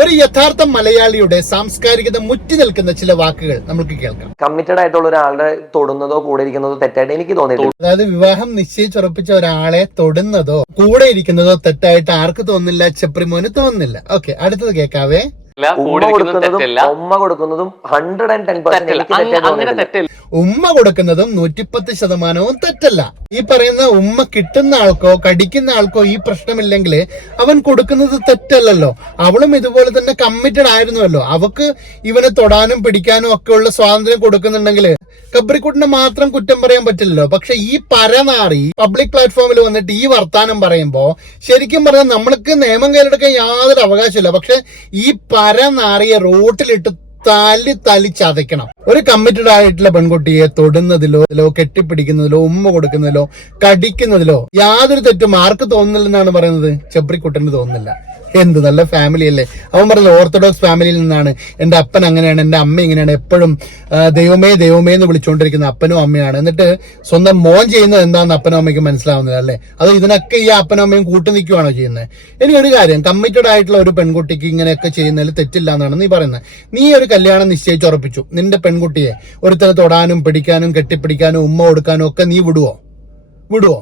ഒരു യഥാർത്ഥ മലയാളിയുടെ സാംസ്കാരികത മുറ്റി നിൽക്കുന്ന ചില വാക്കുകൾ നമുക്ക് കേൾക്കാം. കമ്മിറ്റഡ് ആയിട്ടുള്ള ഒരാളുടെ തൊടുന്നതോ കൂടെ ഇരിക്കുന്നതോ തെറ്റായിട്ട് എനിക്ക് തോന്നിയിട്ടില്ല. അതായത് വിവാഹം നിശ്ചയിച്ചുറപ്പിച്ച ഒരാളെ തൊടുന്നതോ കൂടെ ഇരിക്കുന്നതോ തെറ്റായിട്ട് ആർക്ക് തോന്നില്ല? ചെപ്രിമോന് തോന്നുന്നില്ല ഓക്കെ അടുത്തത് കേൾക്കാവേ. ഉമ്മ കൊടുക്കുന്നതും ഉമ്മ കൊടുക്കുന്നതും ഹൺഡ്രഡ് ആൻഡ് ടെൻ പെർസെന്റ് ഉമ്മ കൊടുക്കുന്നതും നൂറ്റിപ്പത്ത് ശതമാനവും തെറ്റല്ല. ഈ പറയുന്ന ഉമ്മ കിട്ടുന്ന ആൾക്കോ കടിക്കുന്ന ആൾക്കോ ഈ പ്രശ്നമില്ലെങ്കിൽ അവൻ കൊടുക്കുന്നത് തെറ്റല്ലല്ലോ. അവളും ഇതുപോലെ തന്നെ കമ്മിറ്റഡ് ആയിരുന്നുവല്ലോ. അവക്ക് ഇവനെ തൊടാനും പിടിക്കാനും ഒക്കെ ഉള്ള സ്വാതന്ത്ര്യം കൊടുക്കുന്നുണ്ടെങ്കിൽ കബ്രിക്കുട്ടിനെ മാത്രം കുറ്റം പറയാൻ പറ്റില്ലല്ലോ. പക്ഷെ ഈ പരനാറി പബ്ലിക് പ്ലാറ്റ്ഫോമിൽ വന്നിട്ട് ഈ വർത്താനം പറയുമ്പോ ശരിക്കും പറഞ്ഞാൽ നമ്മൾക്ക് നിയമം കയറിയെടുക്കാൻ യാതൊരു അവകാശമില്ല പക്ഷെ ഈ പരനാറിയെ റോട്ടിലിട്ട് തല്ലി തലി ചതയ്ക്കണം. ഒരു കമ്മിറ്റഡ് ആയിട്ടുള്ള പെൺകുട്ടിയെ തൊടുന്നതിലോ കെട്ടിപ്പിടിക്കുന്നതിലോ ഉമ്മ കൊടുക്കുന്നതിലോ കടിക്കുന്നതിലോ യാതൊരു തെറ്റും ആർക്ക് തോന്നുന്നില്ലെന്നാണ് പറയുന്നത്. ചെബ്രിക്കുട്ടന് തോന്നുന്നില്ല. എന്ത് നല്ല ഫാമിലി അല്ലേ? അവൻ പറഞ്ഞു ഓർത്തഡോക്സ് ഫാമിലിയിൽ നിന്നാണ്. എന്റെ അപ്പൻ അങ്ങനെയാണ് എന്റെ അമ്മ ഇങ്ങനെയാണ്. എപ്പോഴും ദൈവമേ ദൈവമേ എന്ന് വിളിച്ചുകൊണ്ടിരിക്കുന്ന അപ്പനും അമ്മയാണ്. എന്നിട്ട് സ്വന്തം മോൻ ചെയ്യുന്നത് എന്താണെന്ന് അപ്പനും അമ്മയ്ക്ക് മനസ്സിലാവുന്നില്ല അല്ലേ? അത് ഇതിനൊക്കെ ഈ അപ്പനും അമ്മയും കൂട്ടു നിൽക്കുവാണോ ചെയ്യുന്നത്? ഇനിയൊരു കാര്യം കമ്മിറ്റഡ് ആയിട്ടുള്ള ഒരു പെൺകുട്ടിക്ക് ഇങ്ങനെയൊക്കെ ചെയ്യുന്നതിൽ തെറ്റില്ല എന്നാണ് നീ പറയുന്നത്. നീ ഒരു കല്യാണം നിശ്ചയിച്ച് നിശ്ചയിച്ചുറപ്പിച്ചു നിന്റെ പെൺകുട്ടിയെ ഒരുത്തനെ തൊടാനും പിടിക്കാനും കെട്ടിപ്പിടിക്കാനും ഉമ്മ കൊടുക്കാനും ഒക്കെ നീ വിടുവോ? വിടുവോ?